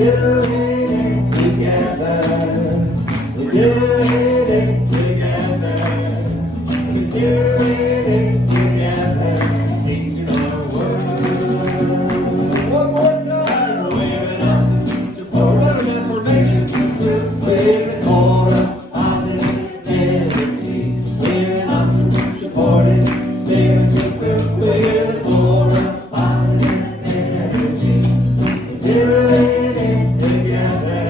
doing it together. We're doing it together. We're doing it together. Changing our world. One more time. We're an awesome support of information. We're the core of positive energy. We're an awesome supportive spiritual group. We're the core of positive energy. We're doing it together.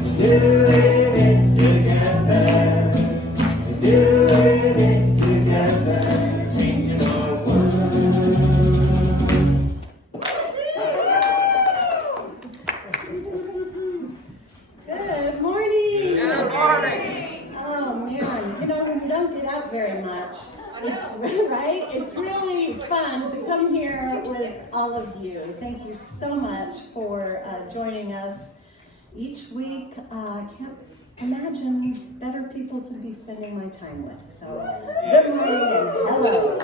We're doing it together. We're doing it together. Changing our world. Good morning. Good morning. Oh man, you know, when you don't get out very much, it's right. It's really fun to come here with all of you. Thank you so much for joining us each week. I can't imagine better people to be spending my time with. So, good morning and hello.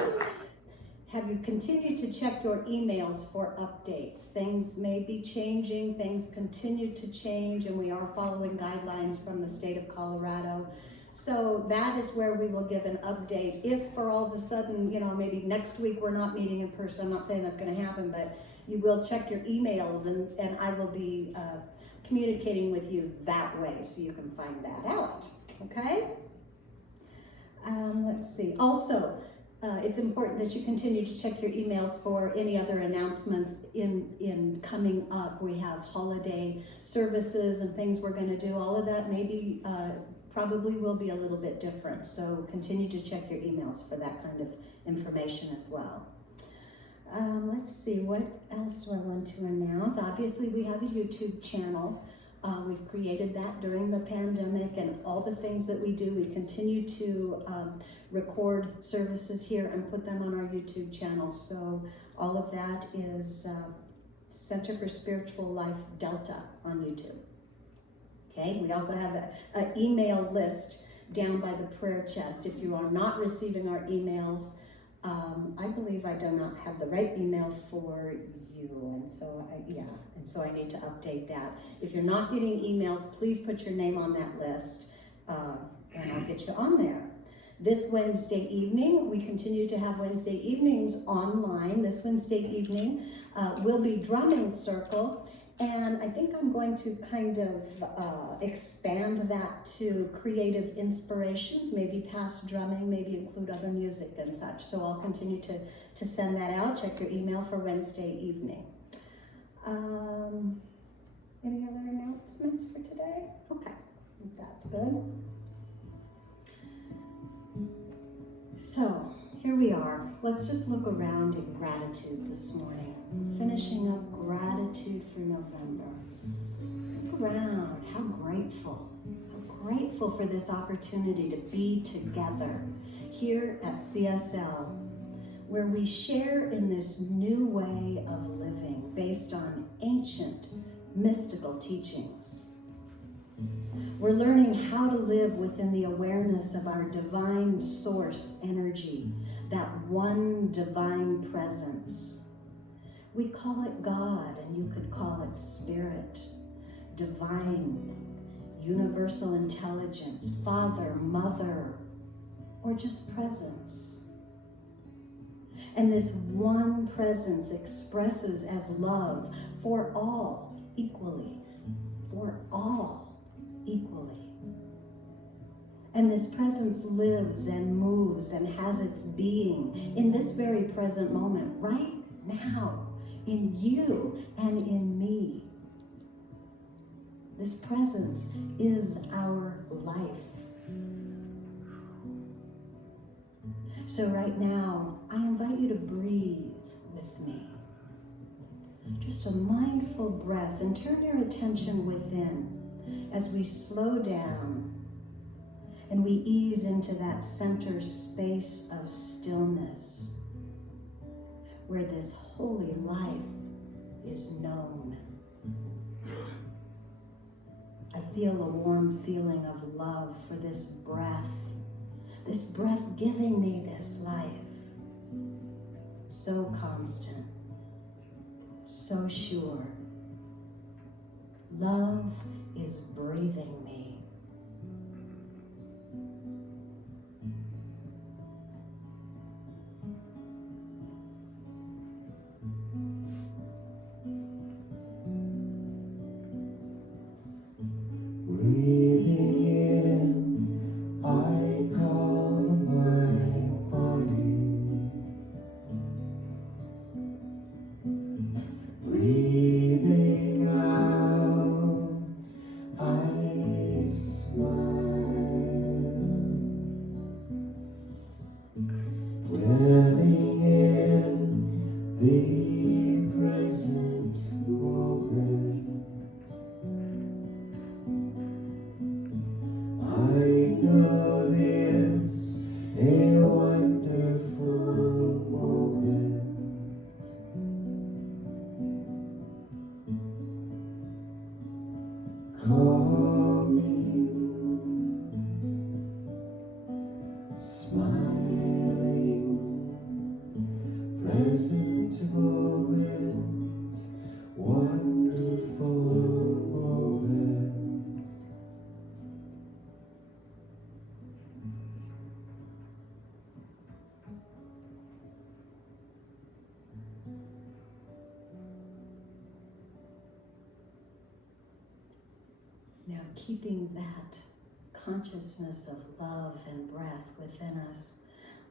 Have you continued to check your emails for updates? Things may be changing, things continue to change, and we are following guidelines from the state of Colorado. So that is where we will give an update. If for all of a sudden, you know, maybe next week we're not meeting in person, I'm not saying that's going to happen, but you will check your emails and I will be communicating with you that way so you can find that out, okay? Let's see. Also, it's important that you continue to check your emails for any other announcements in coming up. We have holiday services and things we're going to do. All of that maybe probably will be a little bit different. So continue to check your emails for that kind of information as well. Let's see, what else do I want to announce? Obviously, we have a YouTube channel. We've created that during the pandemic, and all the things that we do, we continue to record services here and put them on our YouTube channel. So all of that is Center for Spiritual Life Delta on YouTube. Okay, we also have an email list down by the prayer chest. If you are not receiving our emails, I believe I do not have the right email for you, and so I need to update that. If you're not getting emails, please put your name on that list, and I'll get you on there. This Wednesday evening, we continue to have Wednesday evenings online. This Wednesday evening will be drumming circle, and I think I'm going to kind of expand that to creative inspirations, maybe past drumming, maybe include other music and such. So I'll continue to send that out. Check your email for Wednesday evening. Any other announcements for today? Okay, that's good. So here we are. Let's just look around in gratitude this morning. Finishing up gratitude for November. Look around, how grateful for this opportunity to be together here at CSL, where we share in this new way of living based on ancient mystical teachings. We're learning how to live within the awareness of our divine source energy, that one divine presence. We call it God, and you could call it spirit, divine, universal intelligence, father, mother, or just presence. And this one presence expresses as love for all equally, for all equally. And this presence lives and moves and has its being in this very present moment, right now, in you and in me. This presence is our life. So right now, I invite you to breathe with me. Just a mindful breath, and turn your attention within as we slow down and we ease into that center space of stillness where this holy life is known. I feel a warm feeling of love for this breath giving me this life. So constant, so sure, Love is breathing me. Breathing in, I calm my body. Breathing out, I smile. Dwelling in the present moment, I know this a wonderful moment. Calming, smiling, present moment, wonderful moment. Now, keeping that consciousness of love and breath within us,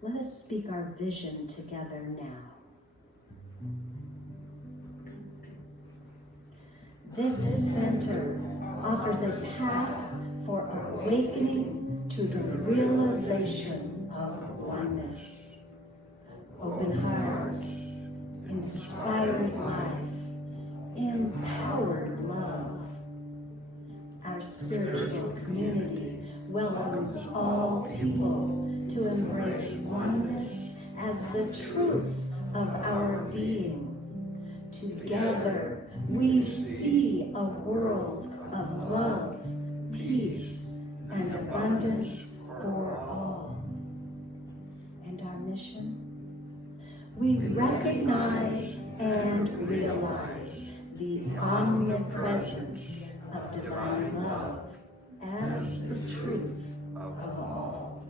let us speak our vision together now. This center offers a path for awakening to the realization of oneness. Open hearts, inspired life, empowered love. Our spiritual community welcomes all people to embrace oneness as the truth of our being. Together, we see a world of love, peace, and abundance for all. And our mission? We recognize and realize the omnipresence of divine love as the truth of all.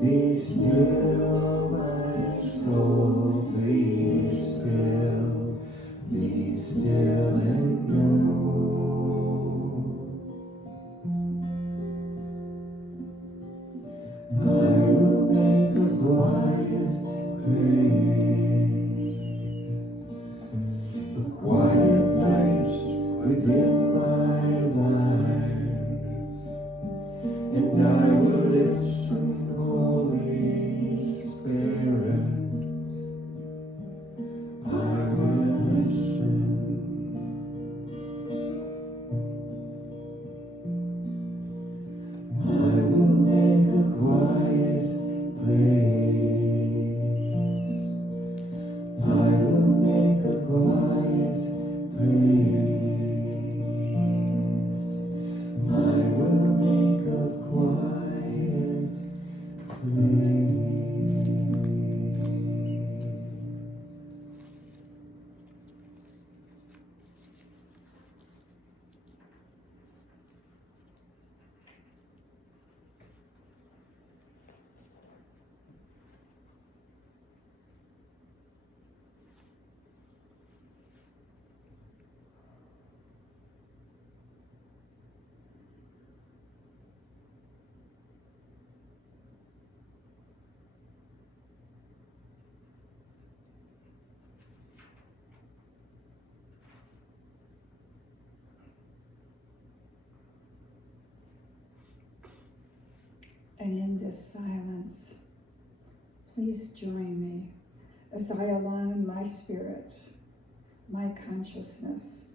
Be still, my soul, be still. Be still and know. I will make a quiet place, a quiet place within my life, and I will listen, Holy Spirit. I will listen. I will make a quiet place. I will make a quiet place. I will make a quiet place. And in this silence, please join me as I align my spirit, my consciousness,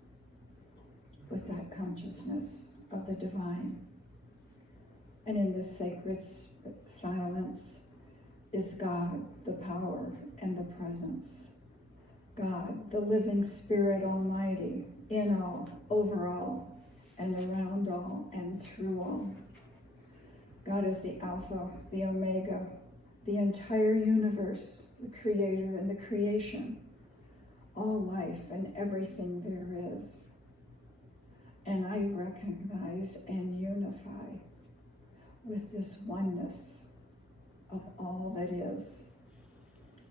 with that consciousness of the divine. And in this sacred silence is God, the power and the presence. God, the living Spirit Almighty, in all, over all, and around all, and through all. God is the Alpha, the Omega, the entire universe, the Creator and the creation, all life and everything there is. And I recognize and unify with this oneness of all that is.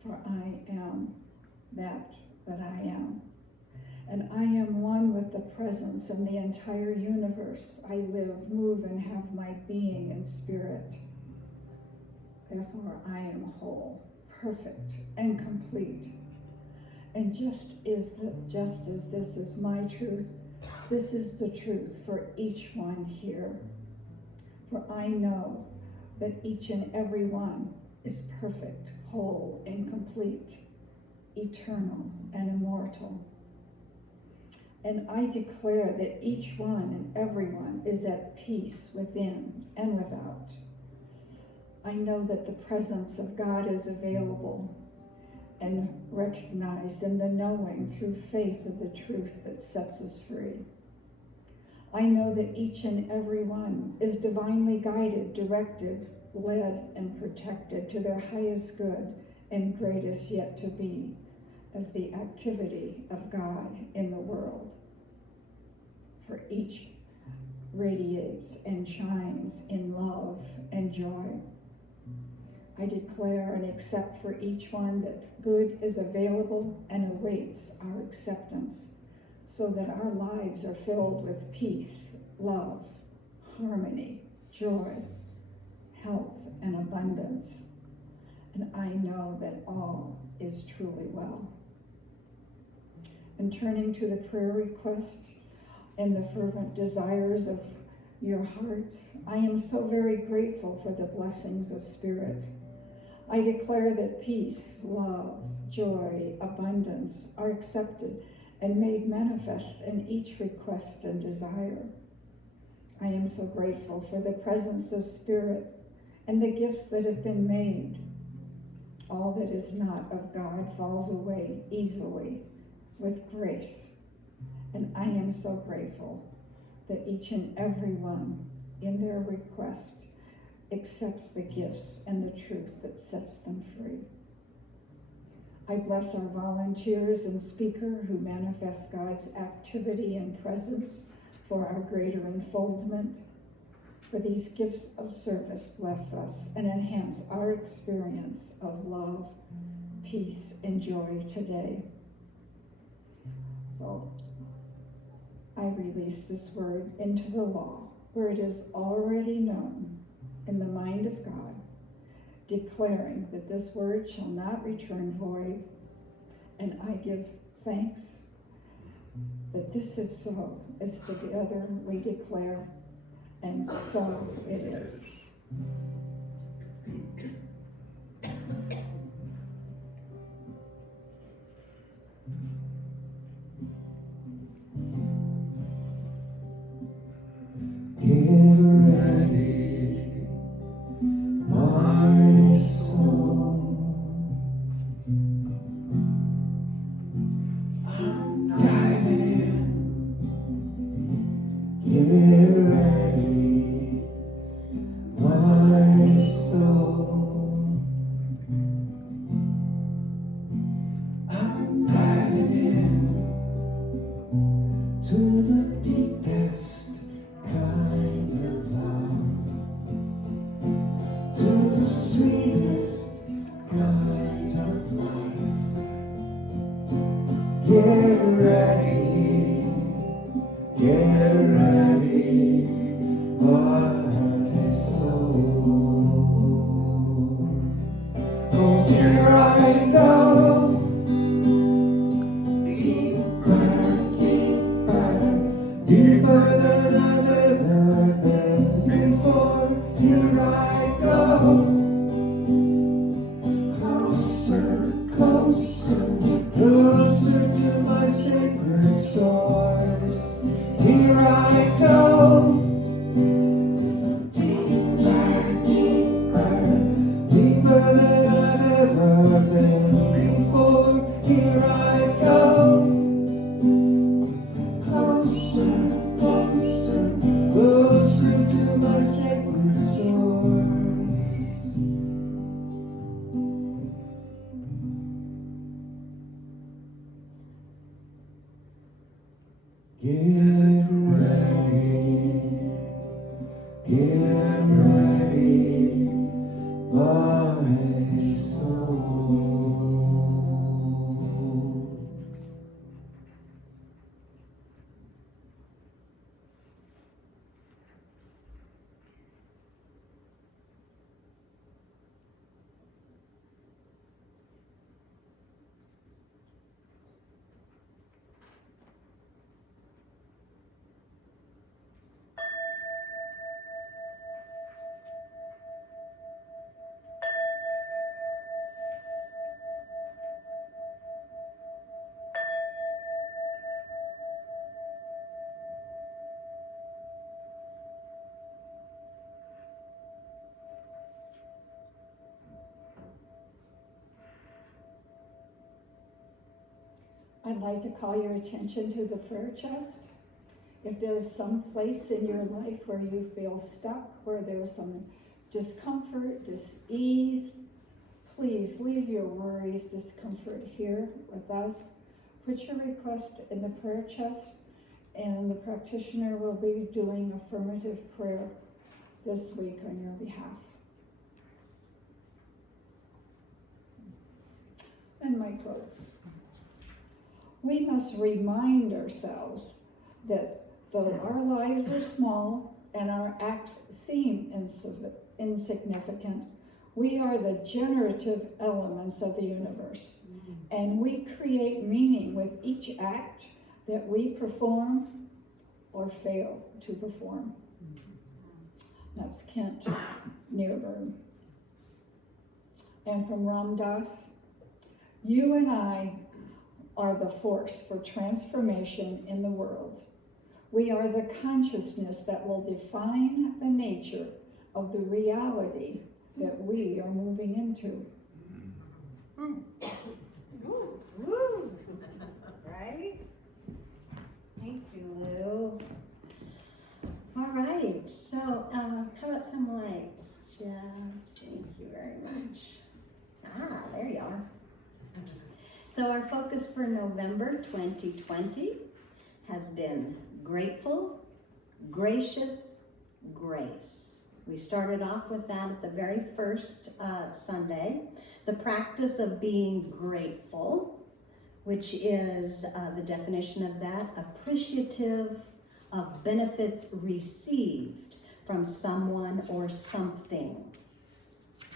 For I am that I am. And I am one with the presence and the entire universe. I live, move, and have my being in spirit. Therefore, I am whole, perfect, and complete. And just as this is my truth, this is the truth for each one here. For I know that each and every one is perfect, whole, and complete, eternal, and immortal. And I declare that each one and everyone is at peace within and without. I know that the presence of God is available and recognized in the knowing through faith of the truth that sets us free. I know that each and every one is divinely guided, directed, led, and protected to their highest good and greatest yet to be, as the activity of God in the world. For each radiates and shines in love and joy. I declare and accept for each one that good is available and awaits our acceptance, so that our lives are filled with peace, love, harmony, joy, health, and abundance. And I know that all is truly well. And turning to the prayer request and the fervent desires of your hearts, I am so very grateful for the blessings of Spirit. I declare that peace, love, joy, abundance are accepted and made manifest in each request and desire. I am so grateful for the presence of Spirit and the gifts that have been made. All that is not of God falls away easily with grace. And I am so grateful that each and every one in their request accepts the gifts and the truth that sets them free. I bless our volunteers and speaker who manifest God's activity and presence for our greater unfoldment, For these gifts of service bless us and enhance our experience of love, peace, and joy today. So I release this word into the law, where it is already known in the mind of God, declaring that this word shall not return void, and I give thanks that this is so, as together we declare, and so it is. Get ready, my soul. I'm diving in. Get ready, my soul. I'm diving in to the deepest kind of love, to the sweetest kind of life. Get ready, my soul. 'Cause here I go, deeper, deeper, deeper than I've ever been before. Here I go, closer, closer, closer to my sacred source. Here I go, deeper, deeper, deeper than I've ever been before. Here I go, closer, closer, closer to my sacred source. Get ready, my soul. I'd like to call your attention to the prayer chest. If there's some place in your life where you feel stuck, where there's some discomfort, dis-ease, please leave your worries, discomfort here with us. Put your request in the prayer chest, and the practitioner will be doing affirmative prayer this week on your behalf. And my quotes. We must remind ourselves that though our lives are small and our acts seem insignificant, we are the generative elements of the universe, and we create meaning with each act that we perform or fail to perform. That's Kent Nearburn. And from Ram Dass, you and I are the force for transformation in the world. We are the consciousness that will define the nature of the reality that we are moving into. Right? Thank you, Lou. All right, so how about some lights? Yeah, thank you very much. Ah, there you are. So our focus for November 2020 has been grateful, gracious, grace. We started off with that at the very first Sunday. The practice of being grateful, which is the definition of that, appreciative of benefits received from someone or something.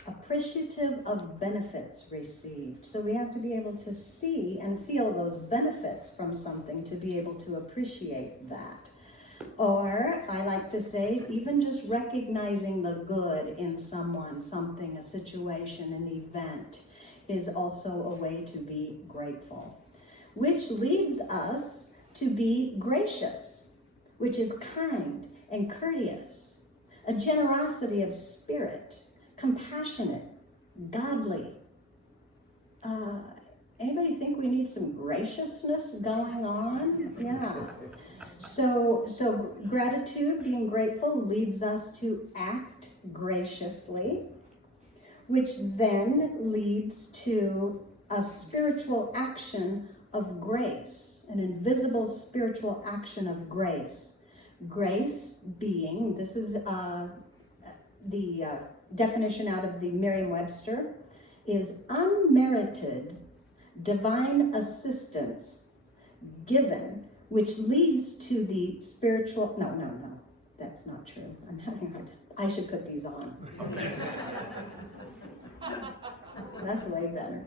Appreciative of benefits received. So we have to be able to see and feel those benefits from something to be able to appreciate that. Or, I like to say, even just recognizing the good in someone, something, a situation, an event, is also a way to be grateful. Which leads us to be gracious, which is kind and courteous, a generosity of spirit, compassionate, godly. Anybody think we need some graciousness going on? Yeah. So gratitude, being grateful, leads us to act graciously, which then leads to a spiritual action of grace, an invisible spiritual action of grace. Grace being, this is the definition out of the Merriam-Webster, is unmerited divine assistance given, which leads to the spiritual, no, that's not true. I'm having hard, I should put these on. That's way better.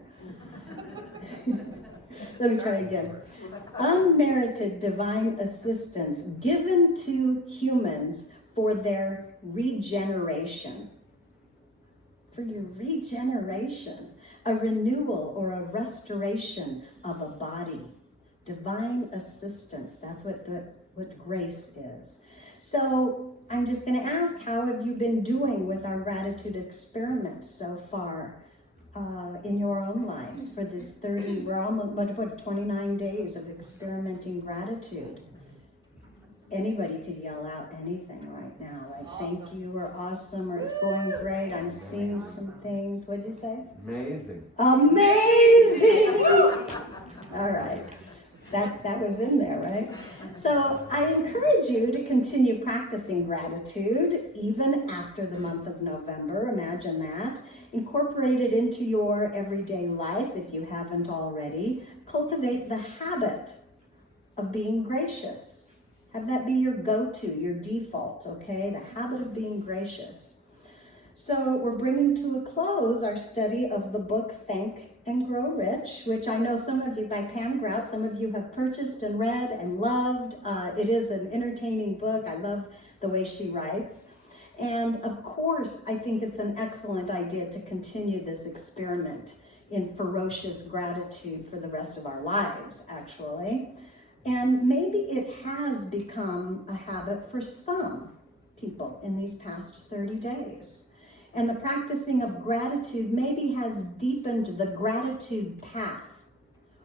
Let me try again. Unmerited divine assistance given to humans for their regeneration. For your regeneration, a renewal or a restoration of a body. Divine assistance, that's what grace is. So I'm just going to ask, how have you been doing with our gratitude experiments so far in your own lives for this 30, we're almost, 29 days of experimenting gratitude? Anybody could yell out anything right now, like awesome. Thank you, or awesome, or it's going great, I'm seeing some things. What did you say? Amazing. Amazing! All right, that was in there, right? So I encourage you to continue practicing gratitude even after the month of November. Imagine that. Incorporate it into your everyday life if you haven't already. Cultivate the habit of being gracious. Have that be your go-to, your default, okay? The habit of being gracious. So we're bringing to a close our study of the book Think and Grow Rich, which I know some of you, by Pam Grout, some of you have purchased and read and loved. It is an entertaining book. I love the way she writes. And of course, I think it's an excellent idea to continue this experiment in ferocious gratitude for the rest of our lives, actually. And maybe it has become a habit for some people in these past 30 days. And the practicing of gratitude maybe has deepened the gratitude path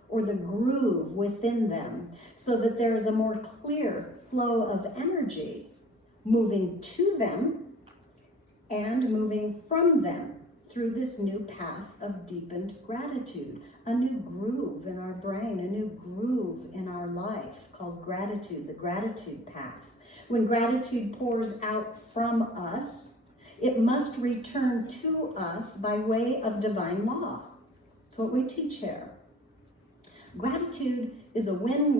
or the groove within them so that there is a more clear flow of energy moving to them and moving from them through this new path of deepened gratitude, a new groove in our brain, a new groove in our life called gratitude, the gratitude path. When gratitude pours out from us, it must return to us by way of divine law. That's what we teach here. Gratitude is a win.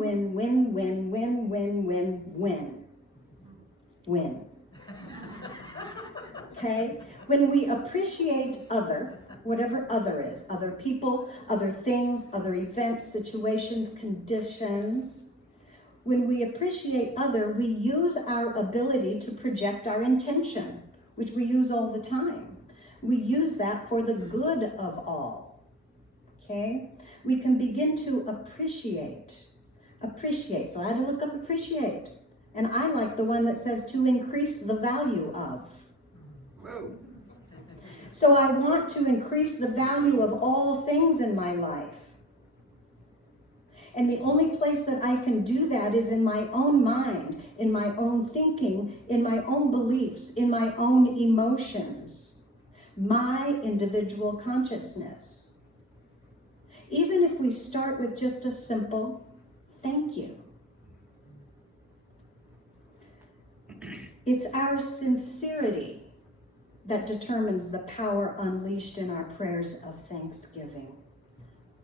Okay? When we appreciate other, whatever other is, other people, other things, other events, situations, conditions, when we appreciate other, we use our ability to project our intention, which we use all the time. We use that for the good of all, okay? We can begin to appreciate. So I had to look up appreciate. And I like the one that says to increase the value of. Whoa. So I want to increase the value of all things in my life. And the only place that I can do that is in my own mind, in my own thinking, in my own beliefs, in my own emotions, my individual consciousness. Even if we start with just a simple thank you. It's our sincerity that determines the power unleashed in our prayers of thanksgiving.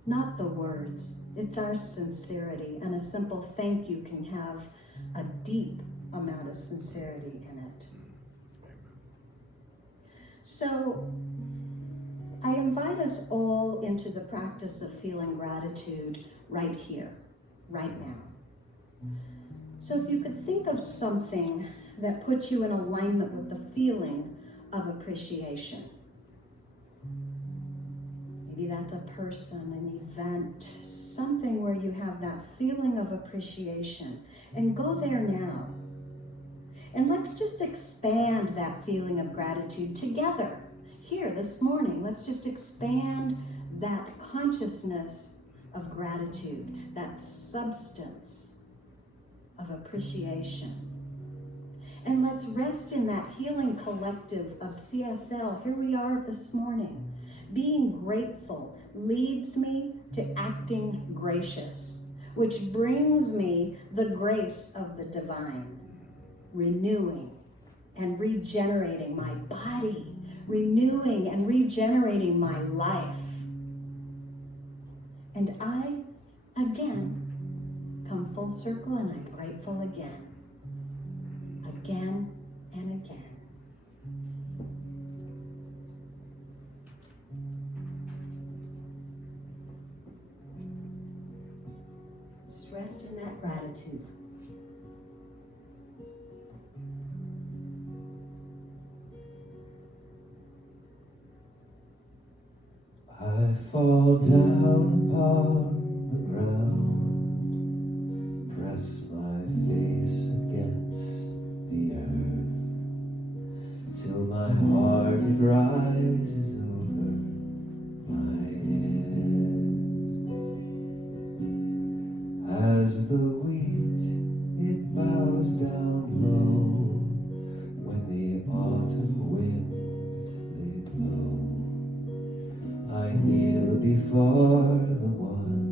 Not the words, it's our sincerity, and a simple thank you can have a deep amount of sincerity in it. So, I invite us all into the practice of feeling gratitude right here, right now. So if you could think of something that puts you in alignment with the feeling of appreciation. Maybe that's a person, an event, something where you have that feeling of appreciation. And go there now. And let's just expand that feeling of gratitude together. Here this morning, let's just expand that consciousness of gratitude, that substance of appreciation. And let's rest in that healing collective of CSL. Here we are this morning. Being grateful leads me to acting gracious, which brings me the grace of the divine, renewing and regenerating my body, renewing and regenerating my life. And I, again, come full circle, and I'm grateful again and again. Just rest in that gratitude. I fall down upon the ground, press my face against the earth, till my heart it rises over my head. As the wheat it bows down low, when the autumn winds they blow, I kneel before the one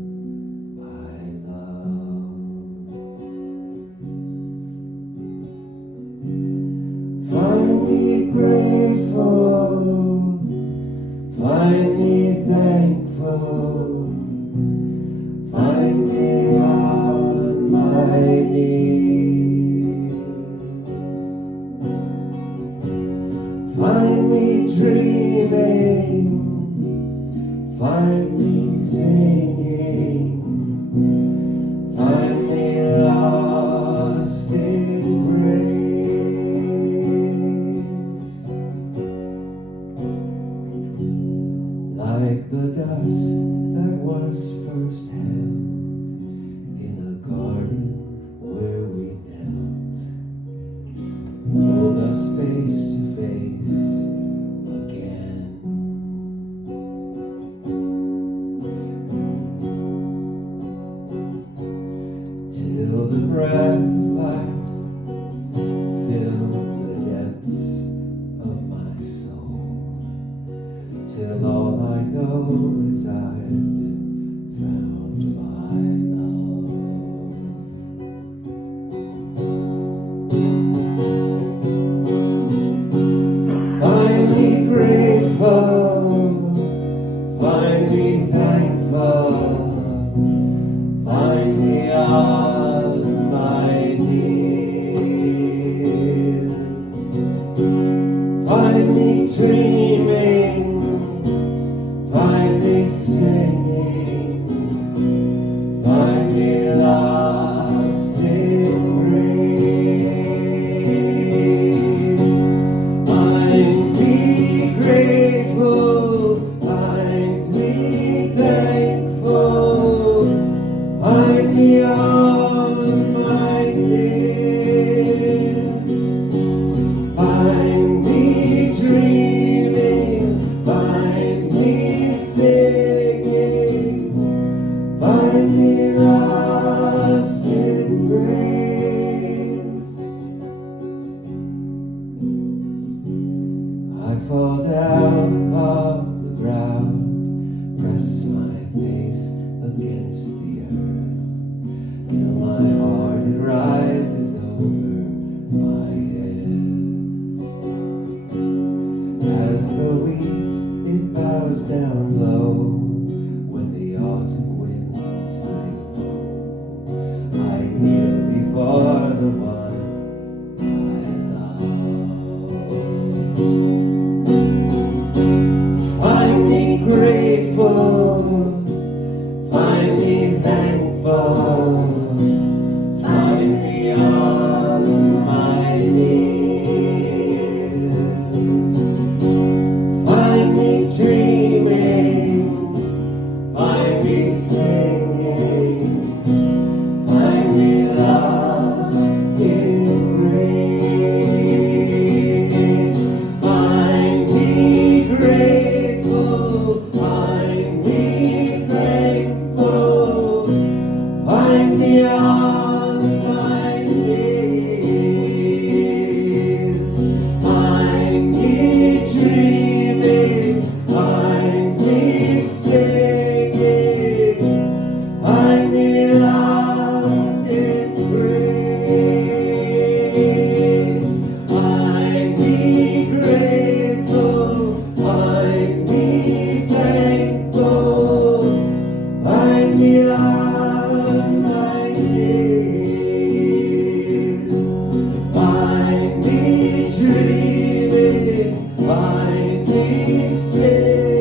I love. Find me grateful, find me thankful, find me on my knees, find me dreaming, find me singing, find me lost in grace. Like the dust that was first held in a garden where we knelt, hold us face to face again. Till the breath of life filled the depths of my soul, till all I know is I've been found by love. Find me grateful, find me thankful, find me on my knees, find me dreaming, find me singing, find down low when the autumn winds sing low. I kneel before the one I love. Find me grateful, find me thankful, find me on my knees. Find me dreaming, find me singing, find me lost in grace. Find me grateful, find me thankful, find me on my knees. Find me dreaming, find me singing, find me lost in grace. Find me grateful, find me thankful, find me on my knees. Find me dreaming, find me singing,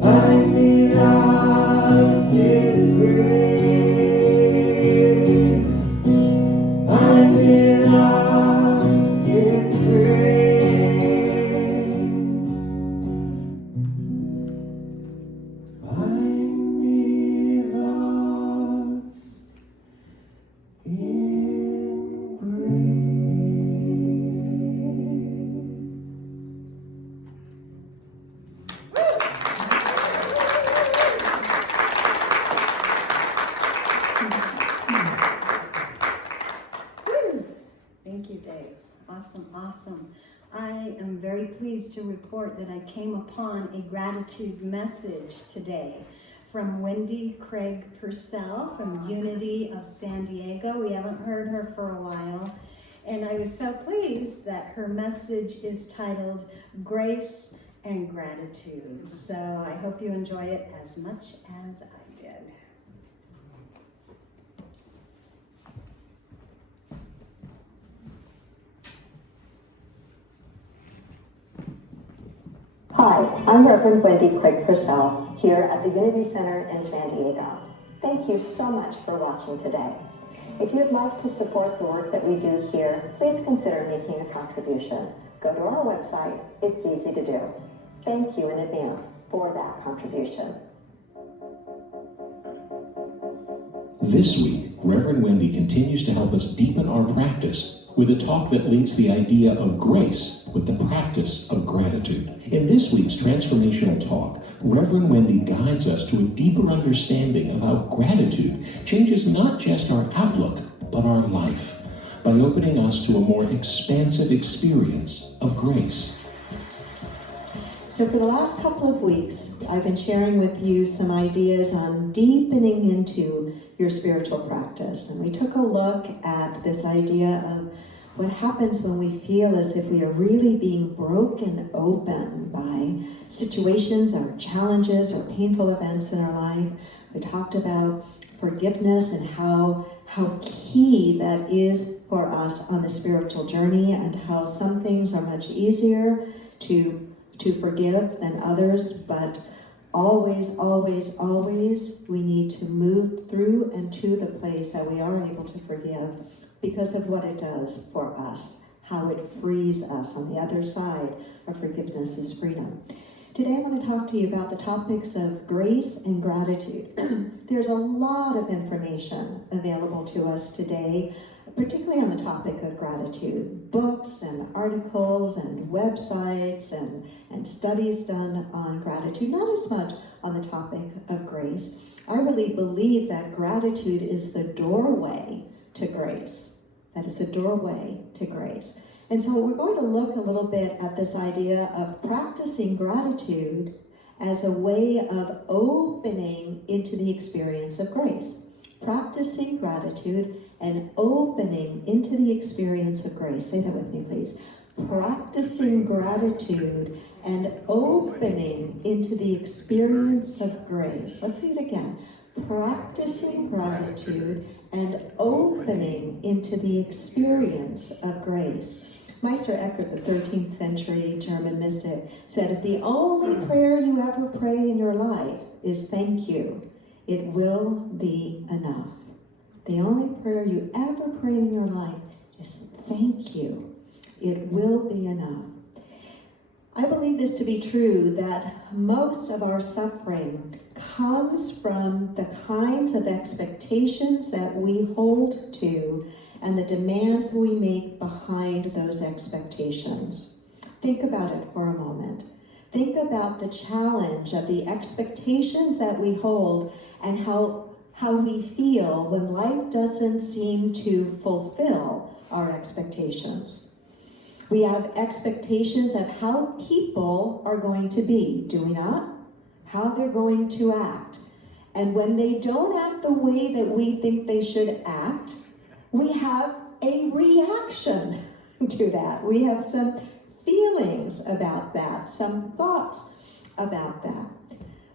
find me lost in grace. Find me lost in grace. Find me lost in grace. Thank you, Dave. Awesome, awesome. I am very pleased to report that I came upon a gratitude message today from Wendy Craig Purcell from Unity of San Diego. We haven't heard her for a while. And I was so pleased that her message is titled Grace and Gratitude. So I hope you enjoy it as much as I did. Hi, I'm Reverend Wendy Craig Purcell here at the Unity Center in San Diego. Thank you so much for watching today. If you'd like to support the work that we do here, please consider making a contribution. Go to our website. It's easy to do. Thank you in advance for that contribution. This week, Reverend Wendy continues to help us deepen our practice with a talk that links the idea of grace with the practice of gratitude. In this week's transformational talk, Reverend Wendy guides us to a deeper understanding of how gratitude changes not just our outlook, but our life, by opening us to a more expansive experience of grace. So for the last couple of weeks, I've been sharing with you some ideas on deepening into your spiritual practice. And we took a look at this idea of what happens when we feel as if we are really being broken open by situations or challenges or painful events in our life. We talked about forgiveness and how key that is for us on the spiritual journey, and how some things are much easier to forgive than others, but always, always, always we need to move through and to the place that we are able to forgive because of what it does for us, how it frees us. On the other side of forgiveness is freedom. Today I want to talk to you about the topics of grace and gratitude. There's a lot of information available to us today, particularly on the topic of gratitude. Books and articles and websites and studies done on gratitude, not as much on the topic of grace. I really believe that gratitude is the doorway to grace. That is a doorway to grace. And so we're going to look a little bit at this idea of practicing gratitude as a way of opening into the experience of grace. Practicing gratitude and opening into the experience of grace. Say that with me, please. practicing gratitude and opening into the experience of grace. Let's say it again. Practicing gratitude and opening into the experience of grace. Meister Eckhart, the 13th century German mystic, said, if the only prayer you ever pray in your life is thank you, it will be enough. The only prayer you ever pray in your life is thank you. It will be enough. I believe this to be true, that most of our suffering comes from the kinds of expectations that we hold to and the demands we make behind those expectations. Think about it for a moment. Think about the challenge of the expectations that we hold and how we feel when life doesn't seem to fulfill our expectations. We have expectations of how people are going to be, do we not? How they're going to act. And when they don't act the way that we think they should act, we have a reaction to that. We have some feelings about that, some thoughts about that.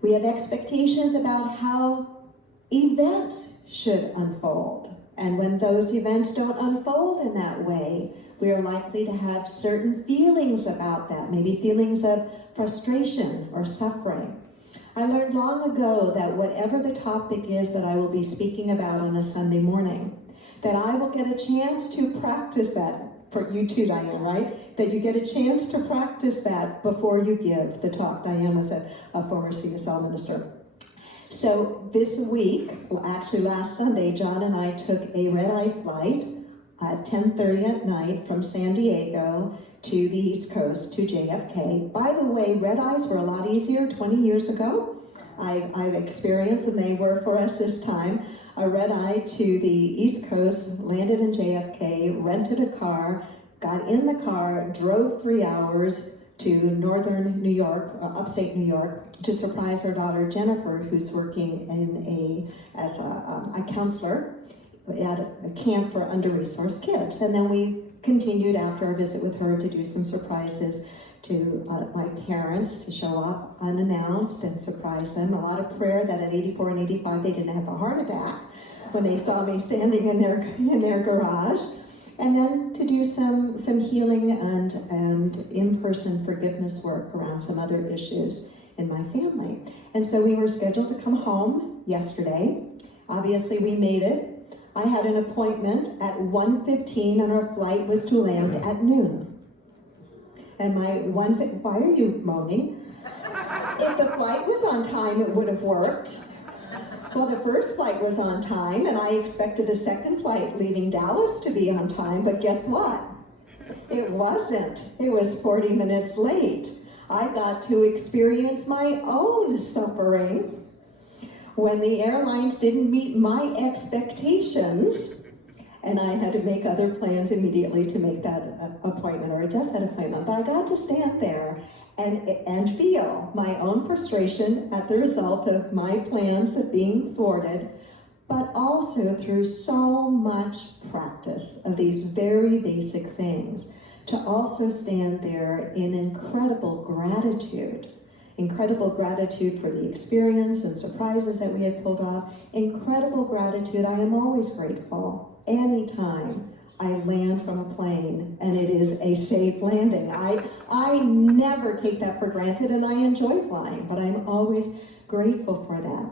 We have expectations about how events should unfold. And when those events don't unfold in that way, we are likely to have certain feelings about that, maybe feelings of frustration or suffering. I learned long ago that whatever the topic is that I will be speaking about on a Sunday morning, that I will get a chance to practice that. For you too, Diane, right? That you get a chance to practice that before you give the talk. Diane was a former CSL minister. So this week, actually last Sunday, John and I took a red-eye flight at 10:30 at night from San Diego to the East Coast to JFK. By the way, red-eyes were a lot easier 20 years ago. I've experienced, and they were for us this time, a red-eye to the East Coast, landed in JFK, rented a car, got in the car, drove 3 hours to northern New York, upstate New York, to surprise our daughter Jennifer, who's working as a counselor at a camp for under-resourced kids. And then we continued after our visit with her to do some surprises to my parents, to show up unannounced and surprise them. A lot of prayer that at 84 and 85 they didn't have a heart attack when they saw me standing in their garage. And then to do some healing and in-person forgiveness work around some other issues in my family. And so we were scheduled to come home yesterday. Obviously we made it. I had an appointment at 1:15 and our flight was to land at noon. And why are you moaning? If the flight was on time, it would have worked. Well, the first flight was on time, and I expected the second flight leaving Dallas to be on time, but guess what? It wasn't. It was 40 minutes late. I got to experience my own suffering when the airlines didn't meet my expectations, and I had to make other plans immediately to make that appointment or adjust that appointment. But I got to stand there and feel my own frustration at the result of my plans of being thwarted, but also through so much practice of these very basic things, to also stand there in incredible gratitude for the experience and surprises that we had pulled off, incredible gratitude. I am always grateful anytime I land from a plane and it is a safe landing. I never take that for granted, and I enjoy flying, but I'm always grateful for that.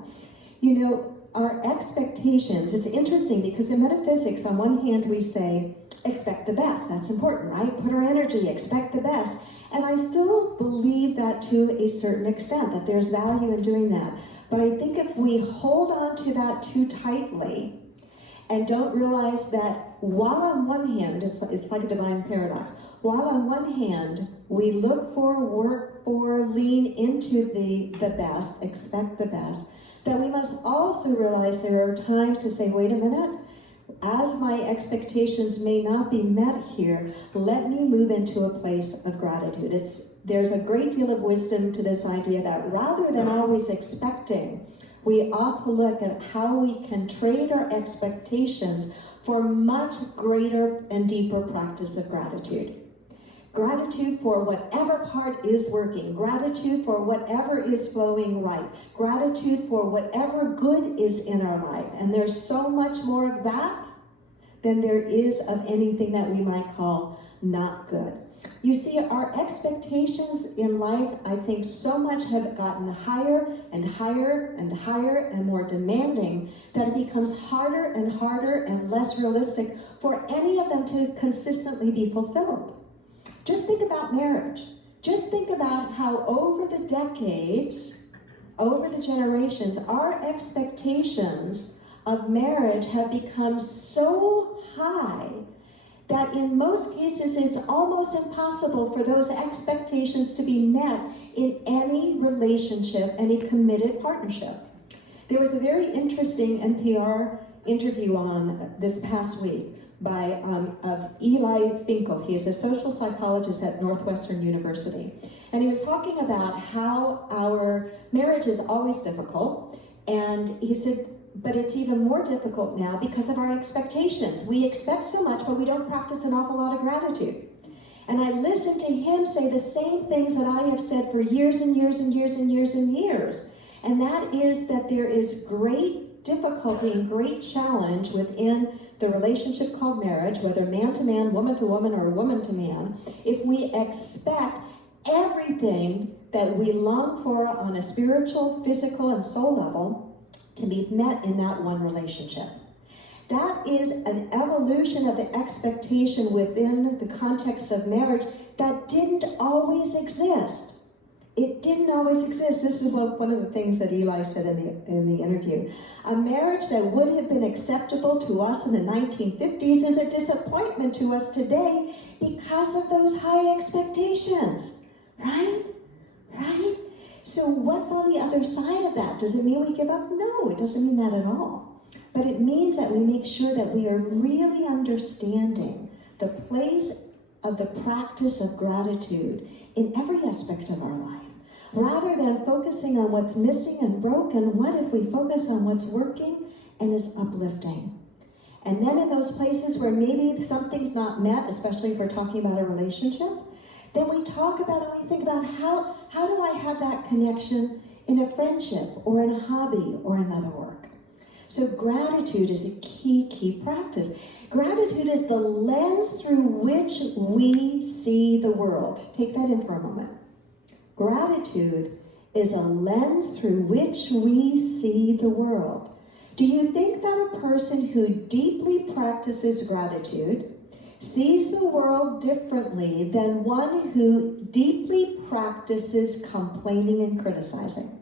You know, our expectations, it's interesting because in metaphysics, on one hand we say, expect the best. That's important, right? Put our energy, expect the best. And I still believe that to a certain extent, that there's value in doing that. But I think if we hold on to that too tightly and don't realize that while on one hand, it's like a divine paradox, while on one hand we look for, work for, lean into the best, expect the best, that we must also realize there are times to say, wait a minute, as my expectations may not be met here, let me move into a place of gratitude. There's a great deal of wisdom to this idea that rather than always expecting, we ought to look at how we can trade our expectations for much greater and deeper practice of gratitude. Gratitude for whatever part is working. Gratitude for whatever is flowing right. Gratitude for whatever good is in our life. And there's so much more of that than there is of anything that we might call not good. You see, our expectations in life, I think, so much have gotten higher and higher and higher and more demanding that it becomes harder and harder and less realistic for any of them to consistently be fulfilled. Just think about marriage. Just think about how over the decades, over the generations, our expectations of marriage have become so high that in most cases it's almost impossible for those expectations to be met in any relationship, any committed partnership. There was a very interesting NPR interview on this past week of Eli Finkel. He is a social psychologist at Northwestern University. And he was talking about how our marriage is always difficult. And he said, but it's even more difficult now because of our expectations. We expect so much, but we don't practice an awful lot of gratitude. And I listened to him say the same things that I have said for years and years and years and years and years. And that is that there is great difficulty and great challenge within the relationship called marriage, whether man to man, woman to woman, or woman to man, if we expect everything that we long for on a spiritual, physical, and soul level to be met in that one relationship. That is an evolution of the expectation within the context of marriage that didn't always exist. It didn't always exist. This is one of the things that Eli said in the interview. A marriage that would have been acceptable to us in the 1950s is a disappointment to us today because of those high expectations, right? Right? So what's on the other side of that? Does it mean we give up? No, it doesn't mean that at all. But it means that we make sure that we are really understanding the place of the practice of gratitude in every aspect of our life. Rather than focusing on what's missing and broken, what if we focus on what's working and is uplifting? And then in those places where maybe something's not met, especially if we're talking about a relationship, then we talk about it and we think about how do I have that connection in a friendship or in a hobby or in other work. So gratitude is a key practice. Gratitude is the lens through which we see the world. Take that in for a moment. Gratitude is a lens through which we see the world. Do you think that a person who deeply practices gratitude sees the world differently than one who deeply practices complaining and criticizing?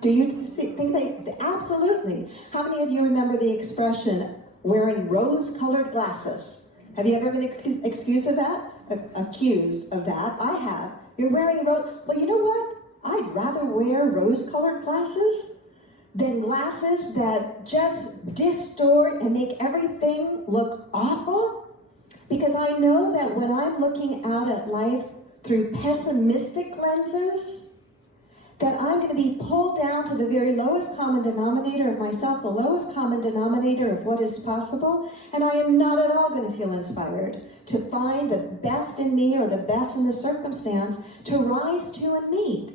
Do you think they? Absolutely. How many of you remember the expression, wearing rose-colored glasses? Have you ever been accused of that? Accused of that? I have. You're wearing rose. Well, you know what? I'd rather wear rose-colored glasses than glasses that just distort and make everything look awful. Because I know that when I'm looking out at life through pessimistic lenses, that I'm going to be pulled down to the very lowest common denominator of myself, the lowest common denominator of what is possible, and I am not at all going to feel inspired to find the best in me or the best in the circumstance to rise to and meet.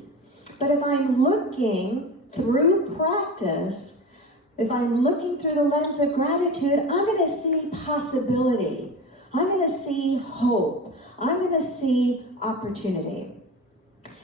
But if I'm looking through practice, if I'm looking through the lens of gratitude, I'm going to see possibility. I'm going to see hope. I'm going to see opportunity.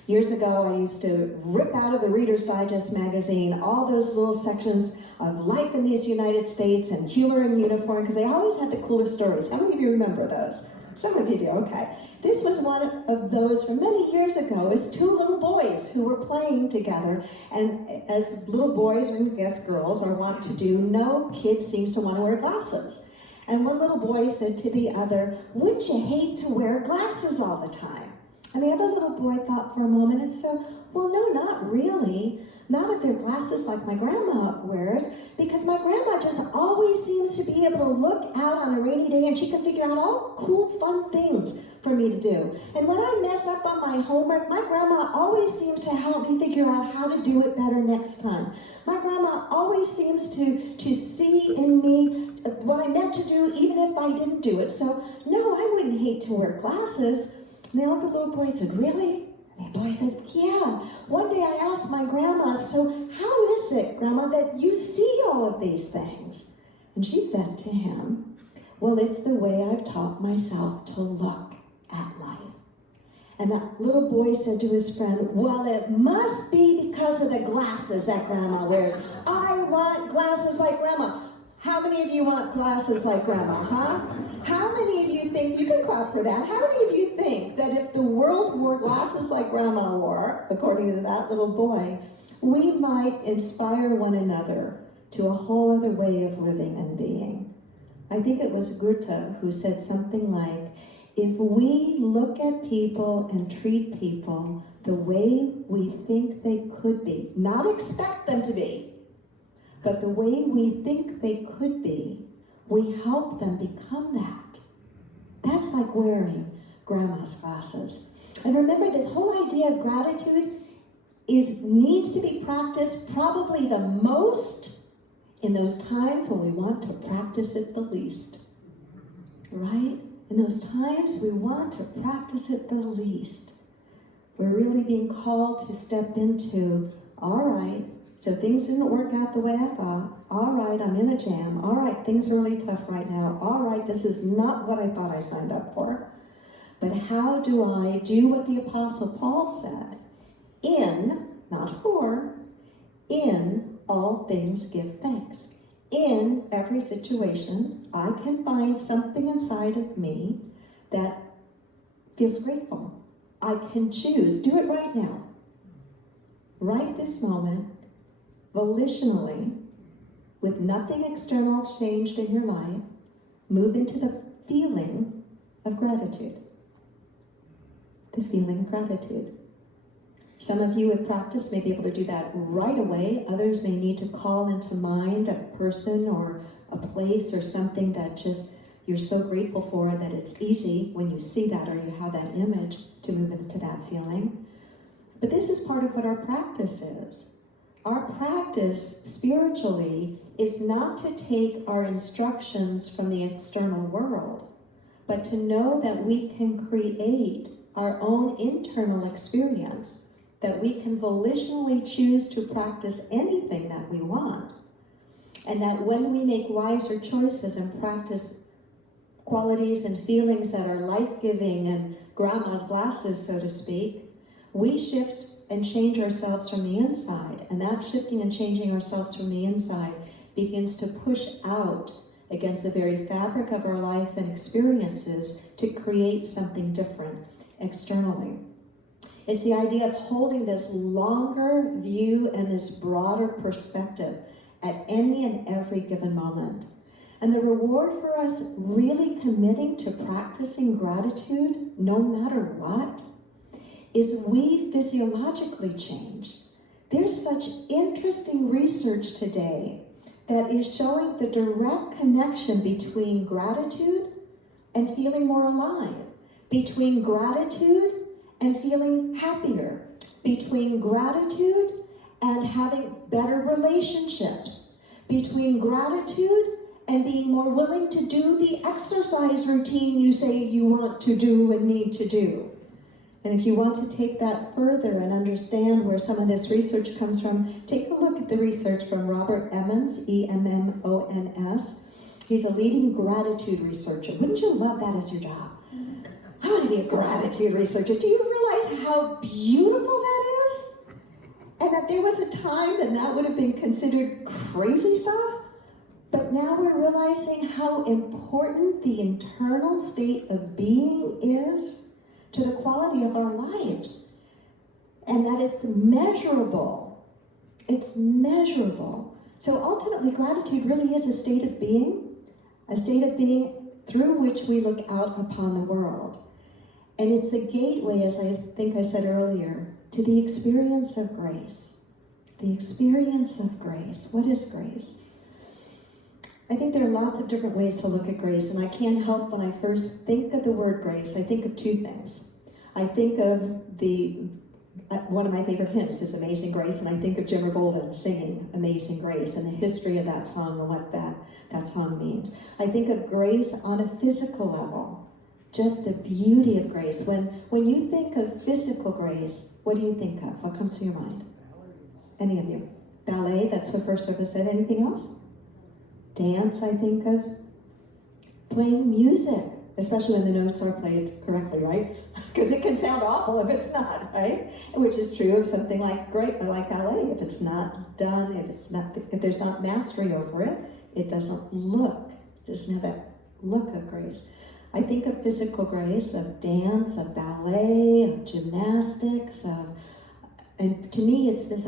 Years ago, I used to rip out of the Reader's Digest magazine all those little sections of life in these United States and humor in uniform, because they always had the coolest stories. How many of you remember those? Some of you do, okay. This was one of those from many years ago. It was two little boys who were playing together, and as little boys, or I guess girls, are wont to do, no kid seems to want to wear glasses. And one little boy said to the other, "Wouldn't you hate to wear glasses all the time?" And the other little boy thought for a moment and said, "Well, no, not really. Not if they're glasses like my grandma wears, because my grandma just always seems to be able to look out on a rainy day and she can figure out all cool, fun things for me to do. And when I mess up on my homework, my grandma always seems to help me figure out how to do it better next time. My grandma always seems to see in me what I meant to do, even if I didn't do it. So, no, I wouldn't hate to wear glasses. And the other little boy said, really? And the boy said, yeah. One day I asked my grandma, so how is it, Grandma, that you see all of these things? And she said to him, well, it's the way I've taught myself to look at life. And that little boy said to his friend, well, it must be because of the glasses that Grandma wears. I want glasses like Grandma. How many of you want glasses like Grandma, huh? How many of you think, you can clap for that, how many of you think that if the world wore glasses like Grandma wore, according to that little boy, we might inspire one another to a whole other way of living and being? I think it was Goethe who said something like, if we look at people and treat people the way we think they could be, not expect them to be, but the way we think they could be, we help them become that. That's like wearing Grandma's glasses. And remember, this whole idea of gratitude needs to be practiced probably the most in those times when we want to practice it the least. Right? In those times we want to practice it the least. We're really being called to step into, all right, so things didn't work out the way I thought. All right, I'm in a jam. All right, things are really tough right now. All right, this is not what I thought I signed up for. But how do I do what the Apostle Paul said? In, not for, in all things give thanks. In every situation, I can find something inside of me that feels grateful. I can choose. Do it right now. Right this moment, volitionally, with nothing external changed in your life, move into the feeling of gratitude. The feeling of gratitude. Some of you with practice may be able to do that right away. Others may need to call into mind a person or a place or something that just you're so grateful for that it's easy when you see that or you have that image to move into that feeling. But this is part of what our practice is. Our practice spiritually is not to take our instructions from the external world, but to know that we can create our own internal experience, that we can volitionally choose to practice anything that we want, and that when we make wiser choices and practice qualities and feelings that are life-giving and Grandma's glasses, so to speak, we shift and change ourselves from the inside, and that shifting and changing ourselves from the inside begins to push out against the very fabric of our life and experiences to create something different externally. It's the idea of holding this longer view and this broader perspective at any and every given moment. And the reward for us really committing to practicing gratitude, no matter what, is we physiologically change. There's such interesting research today that is showing the direct connection between gratitude and feeling more alive, between gratitude and feeling happier, between gratitude and having better relationships, between gratitude and being more willing to do the exercise routine you say you want to do and need to do. And if you want to take that further and understand where some of this research comes from, take a look at the research from Robert Emmons, E-M-M-O-N-S. He's a leading gratitude researcher. Wouldn't you love that as your job? I want to be a gratitude researcher. Do you realize how beautiful that is? And that there was a time that that would have been considered crazy stuff? But now we're realizing how important the internal state of being is to the quality of our lives, and that it's measurable. It's measurable. So ultimately, gratitude really is a state of being through which we look out upon the world. And it's the gateway, as I think I said earlier, to the experience of grace. The experience of grace. What is grace? I think there are lots of different ways to look at grace, and I can't help when I first think of the word grace, I think of two things. I think of one of my favorite hymns is Amazing Grace, and I think of Jimmer Bolden singing Amazing Grace and the history of that song and what that song means. I think of grace on a physical level, Just the beauty of grace. When you think of physical grace, what do you think of? What comes to your mind? Any of you? Ballet, that's what first service said. Anything else? Dance, I think of. Playing music, especially when the notes are played correctly, right? Because it can sound awful if it's not, right? Which is true of something like ballet. If it's not done, if there's not mastery over it, it doesn't have that look of grace. I think of physical grace, of dance, of ballet, of gymnastics, and to me it's this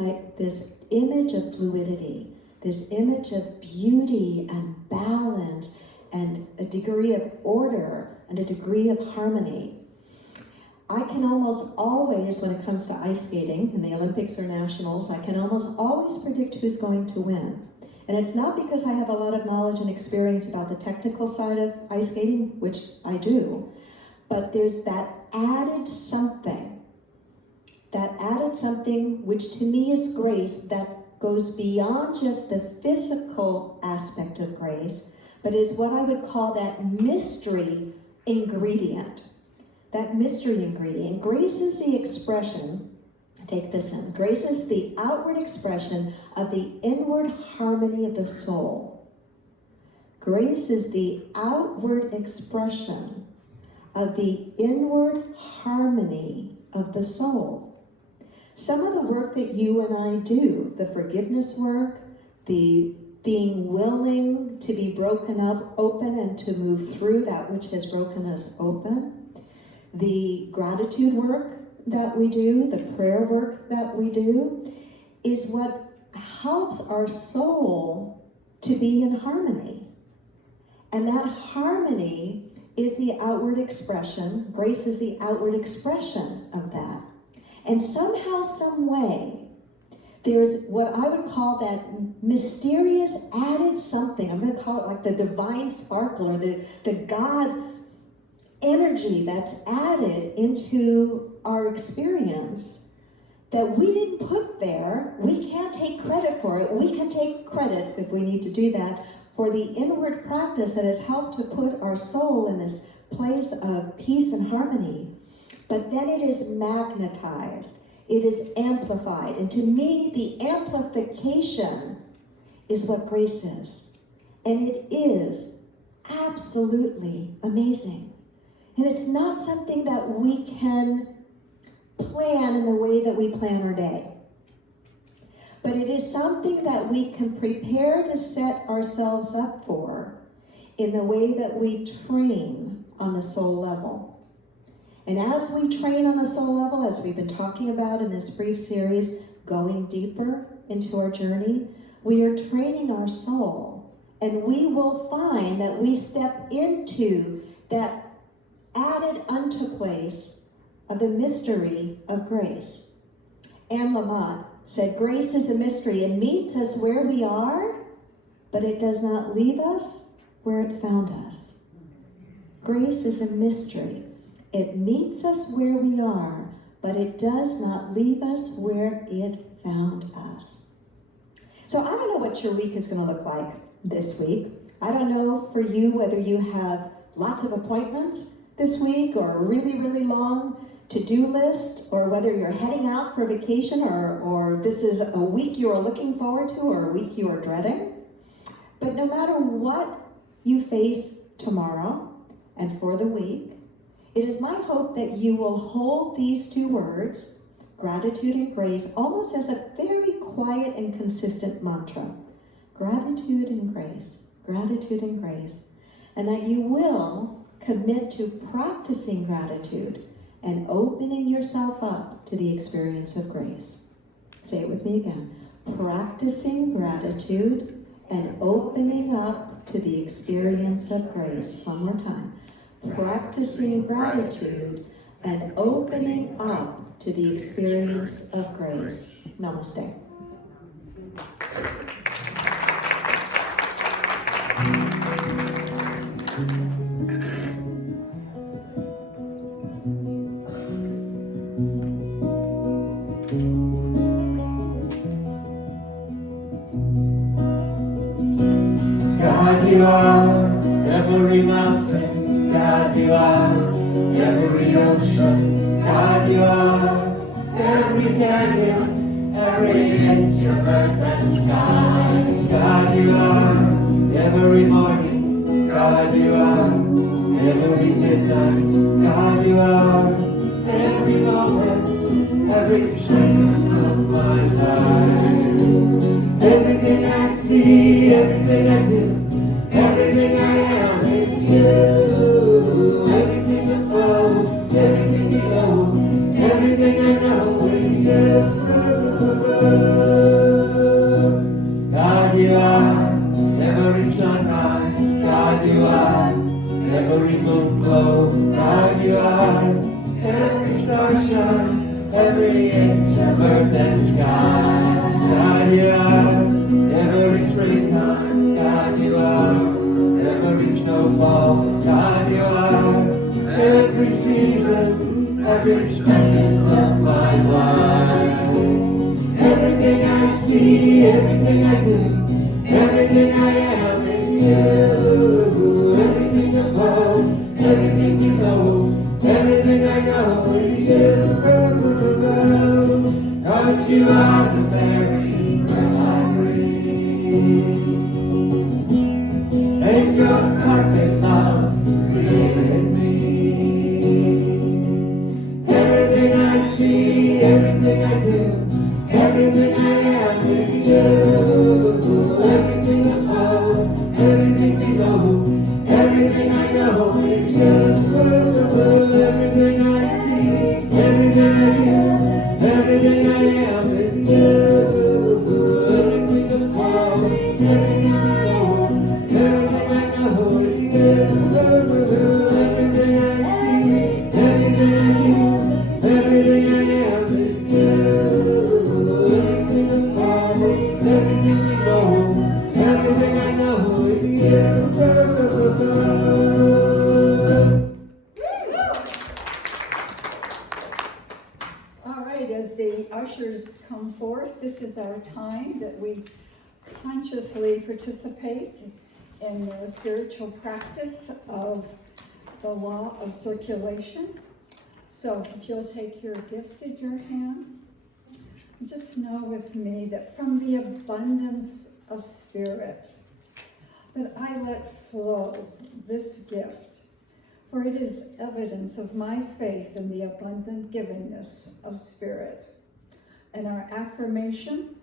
image of fluidity, this image of beauty and balance and a degree of order and a degree of harmony. I can almost always, when it comes to ice skating, in the Olympics or nationals, I can almost always predict who's going to win. And it's not because I have a lot of knowledge and experience about the technical side of ice skating, which I do, but there's that added something which to me is grace that goes beyond just the physical aspect of grace, but is what I would call that mystery ingredient. That mystery ingredient. Grace is the expression, take this in, grace is the outward expression of the inward harmony of the soul. Grace is the outward expression of the inward harmony of the soul. Some of the work that you and I do, the forgiveness work, the being willing to be broken up, open, and to move through that which has broken us open, the gratitude work that we do, the prayer work that we do, is what helps our soul to be in harmony. And that harmony is the outward expression, grace is the outward expression of that. And somehow, some way, there's what I would call that mysterious added something. I'm going to call it like the divine sparkle or the God energy that's added into our experience that we didn't put there. We can't take credit for it. We can take credit, if we need to do that, for the inward practice that has helped to put our soul in this place of peace and harmony. But then it is magnetized. It is amplified. And to me, the amplification is what grace is. And it is absolutely amazing. And it's not something that we can plan in the way that we plan our day. But it is something that we can prepare to set ourselves up for in the way that we train on the soul level. And as we train on the soul level, as we've been talking about in this brief series, going deeper into our journey, we are training our soul. And we will find that we step into that added unto place of the mystery of grace. Anne Lamott said, grace is a mystery. It meets us where we are, but it does not leave us where it found us. Grace is a mystery. It meets us where we are, but it does not leave us where it found us. So I don't know what your week is going to look like this week. I don't know for you whether you have lots of appointments this week or a really, really long to-do list, or whether you're heading out for vacation or this is a week you are looking forward to or a week you are dreading. But no matter what you face tomorrow and for the week, it is my hope that you will hold these two words, gratitude and grace, almost as a very quiet and consistent mantra. Gratitude and grace, gratitude and grace. And that you will commit to practicing gratitude and opening yourself up to the experience of grace. Say it with me again. Practicing gratitude and opening up to the experience of grace. One more time. Practicing gratitude and opening up to the experience of grace. Namaste. God, you are every mountain. God you are. Every ocean, God you are. Every canyon, every inch of earth and sky. God you are. Every morning, God you are. Every midnight, God you are. Every moment, every second of my life. Everything I see, everything I do, everything I am is you. Everything above, everything below, everything I know is you. God you are. Every sunrise, God you are. Every moon glow, God you are. Every star shine, every inch of earth and sky. God you are. Every springtime, God you are. Every snowfall, God you are. Every season, every second of my life. Everything I see, everything I do, everything I am is you. Everything above, everything below, everything I know is you. 'Cause you are the very breath I breathe. And your perfect love created me. Everything I see, everything I do, everything I am is you. Everything above, everything below, everything I know is you. Everything I see, everything I do, everything I am is you. Everything above, everything below, everything I know is you. Everything I see, everything I do, everything I am is you. Everything above, everything below, everything I know is you. All right, as the ushers come forth, this is our time that we consciously participate in the spiritual practice of the law of circulation. So if you'll take your gift in your hand, just know with me that from the abundance of spirit, that I let flow this gift, for it is evidence of my faith in the abundant givingness of spirit. And our affirmation,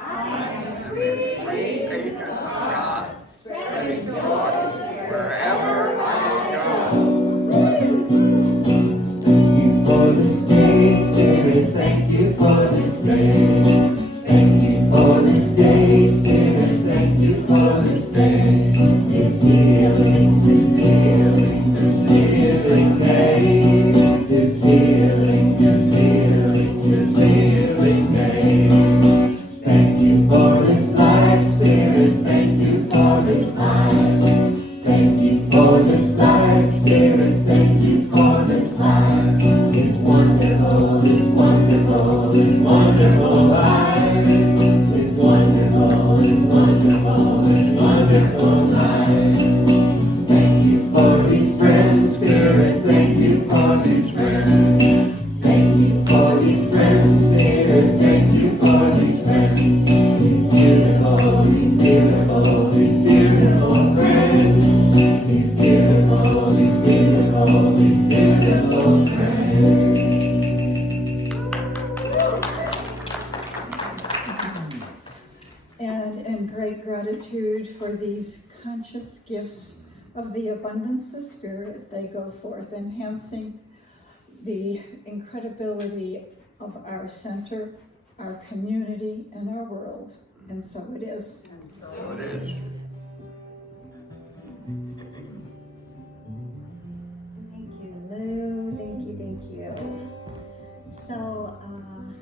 I am free agent of God, spreading joy wherever I go. Thank you for this day, Spirit. Thank you for this day. Thank you for this day, Spirit. Thank you for this day. This healing, this healing, this healing day. This healing, this healing, this healing day. Thank you for this life, Spirit. Thank you for this life. Thank you for this life, Spirit. Thank you for this life. It's wonderful, it's wonderful, it's wonderful life. It's wonderful, it's wonderful, it's wonderful life. Thank you for these friends, Spirit. Thank you for these friends. Thank you for these friends, Spirit. Thank you for these friends. These beautiful, these beautiful, these beautiful friends. These beautiful, these beautiful, these beautiful friends. and in great gratitude for these conscious gifts of the abundance of spirit, they go forth, enhancing the incredibility of our center, our community, and our world. And so it is. So it is. Thank you, Lou. Thank you, thank you. So, I don't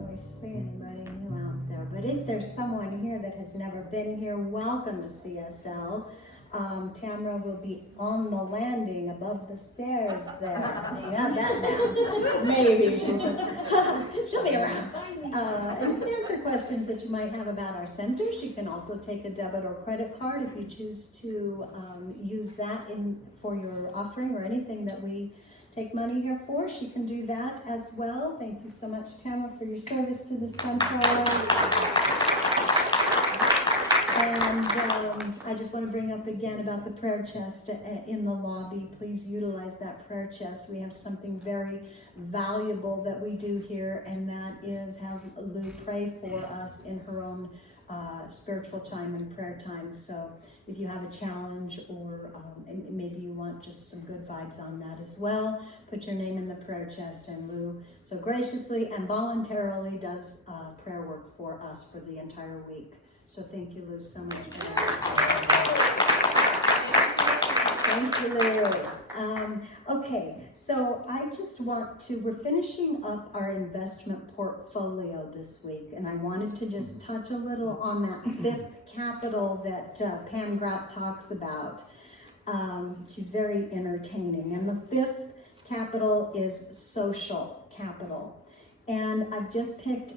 really see anybody new out there, but if there's someone here that has never been here, welcome to CSL. Tamara will be on the landing above the stairs there. Not that now. Maybe, she said. She'll be around. And you can answer questions that you might have about our centers. You can also take a debit or credit card if you choose to use that for your offering or anything that we take money here for. She can do that as well. Thank you so much, Tamara, for your service to the center. And I just want to bring up again about the prayer chest in the lobby. Please utilize that prayer chest. We have something very valuable that we do here, and that is have Lou pray for us in her own spiritual time and prayer time. So if you have a challenge or maybe you want just some good vibes on that as well, put your name in the prayer chest, and Lou so graciously and voluntarily does prayer work for us for the entire week. So thank you, Lou, so much for that. Thank you, Lou. Okay, so I just want to, we're finishing up our investment portfolio this week, and I wanted to just touch a little on that fifth capital that Pam Grout talks about. She's very entertaining, and the fifth capital is social capital. And I've just picked,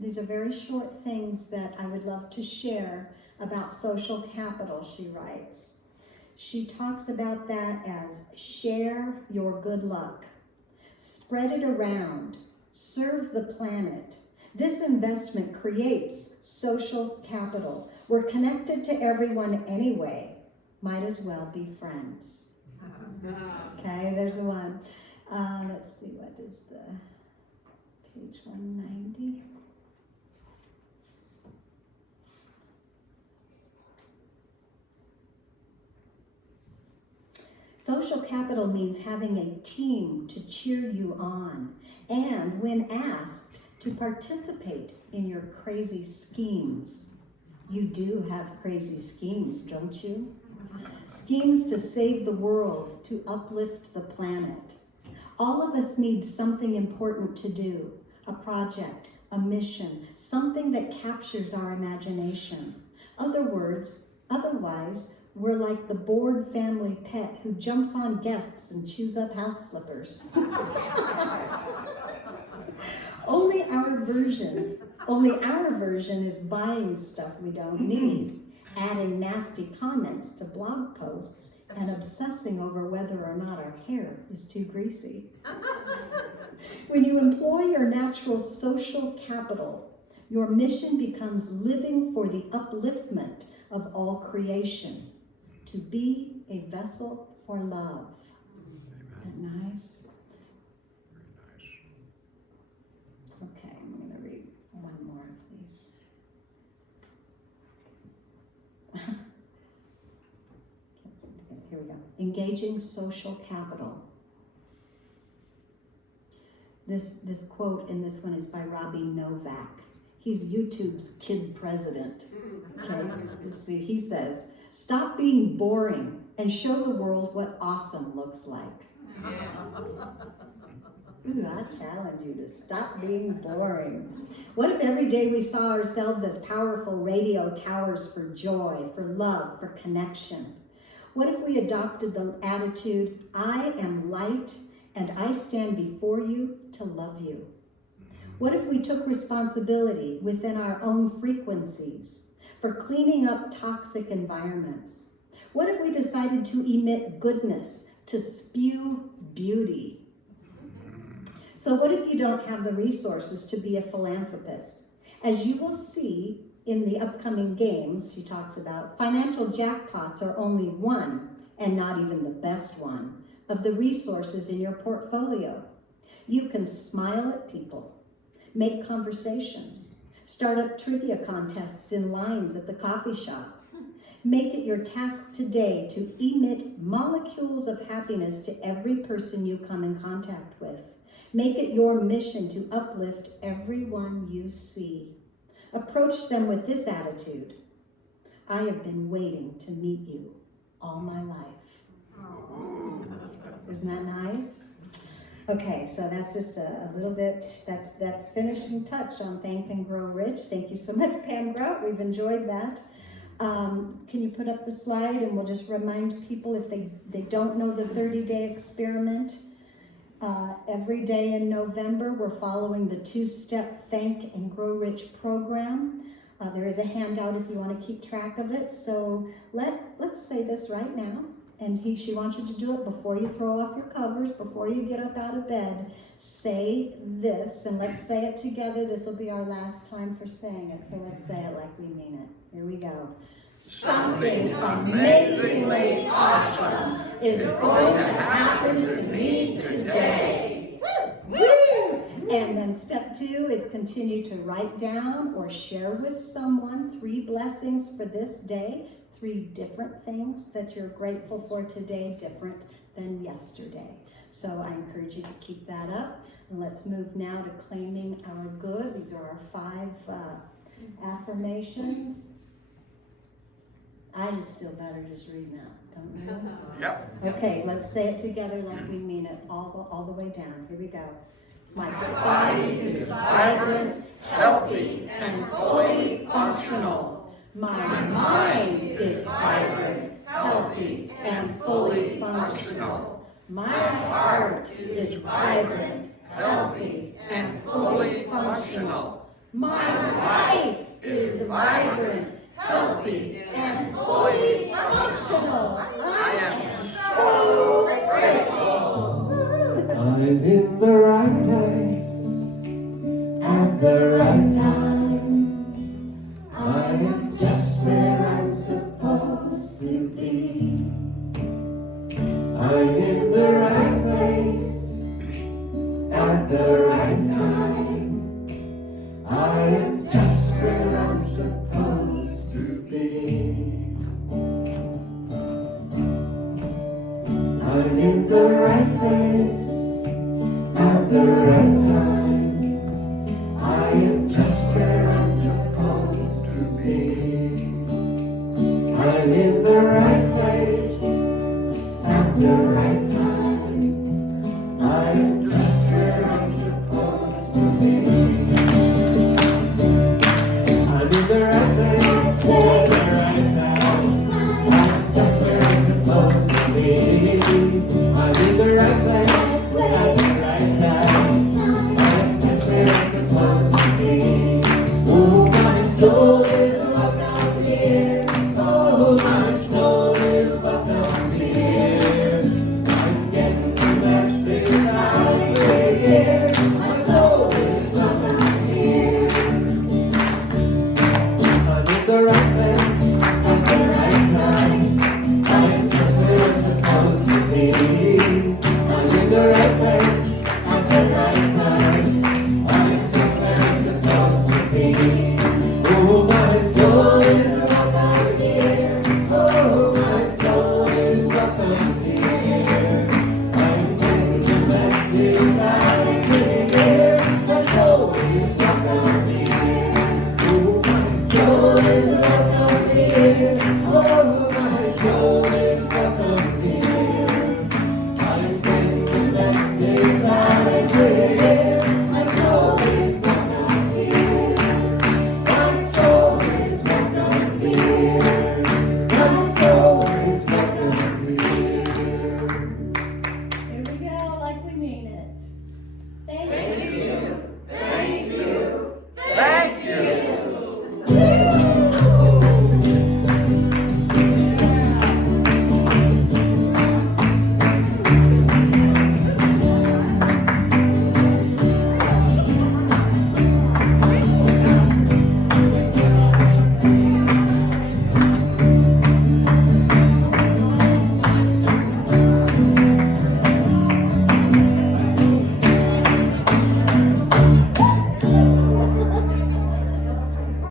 these are very short things that I would love to share about social capital, she writes. She talks about that as share your good luck, spread it around, serve the planet. This investment creates social capital. We're connected to everyone anyway. Might as well be friends. Okay, there's the one. Let's see, what is the... Page 190. Social capital means having a team to cheer you on, and when asked to participate in your crazy schemes. You do have crazy schemes, don't you? Schemes to save the world, to uplift the planet. All of us need something important to do. A project, a mission, something that captures our imagination. Otherwise, we're like the bored family pet who jumps on guests and chews up house slippers. Only our version is buying stuff we don't need, adding nasty comments to blog posts, and obsessing over whether or not our hair is too greasy. When you employ your natural social capital, your mission becomes living for the upliftment of all creation, to be a vessel for love. Isn't that nice? Okay, I'm going to read one more, please. Here we go. Engaging social capital. This quote in this one is by Robbie Novak. He's YouTube's kid president. Okay, let's see. He says, "Stop being boring and show the world what awesome looks like." Ooh, I challenge you to stop being boring. What if every day we saw ourselves as powerful radio towers for joy, for love, for connection? What if we adopted the attitude, I am light and I stand before you to love you? What if we took responsibility within our own frequencies for cleaning up toxic environments? What if we decided to emit goodness, to spew beauty? So what if you don't have the resources to be a philanthropist? As you will see in the upcoming games, she talks about, financial jackpots are only one, and not even the best one, of the resources in your portfolio. You can smile at people, make conversations, start up trivia contests in lines at the coffee shop. Make it your task today to emit molecules of happiness to every person you come in contact with. Make it your mission to uplift everyone you see. Approach them with this attitude: I have been waiting to meet you all my life. Isn't that nice? Okay, so that's just a little bit, that's finishing touch on Thank and Grow Rich. Thank you so much, Pam Grout. We've enjoyed that. Can you put up the slide, and we'll just remind people if they don't know the 30-day experiment. Every day in November, we're following the two-step Thank and Grow Rich program. There is a handout if you want to keep track of it. So let's say this right now. And she wants you to do it before you throw off your covers, before you get up out of bed. Say this, and let's say it together. This will be our last time for saying it. So let's say it like we mean it. Here we go. Something amazingly awesome is going to happen to me today. Woo! And then step 2 is continue to write down or share with someone 3 blessings for this day. 3 different things that you're grateful for today, different than yesterday. So I encourage you to keep that up. And let's move now to claiming our good. These are our 5 affirmations. I just feel better just reading out, don't you? Yep. Okay, let's say it together like we mean it, all the way down. Here we go. My body is vibrant, healthy, and fully functional. My mind is vibrant, healthy, and fully functional. My heart is vibrant, healthy, and fully functional. My life is vibrant, healthy, and fully functional. I am so grateful. I'm in the right place at the right time. I am just where I'm supposed to be. I'm in the right place at the right time. I am just where I'm supposed to be. I'm in the right place at the right time. I am just where I'm supposed to be. I'm in the right place at the right time. I am just where I'm supposed to be. I'm in the right place at the right time. I'm just where I'm supposed to be. I'm in the right place at the right time. I'm just where I'm supposed to be. Oh, my soul is welcome here. Oh, my soul is welcome here. I'm getting the message loud and clear. My soul is welcome here. I'm in the right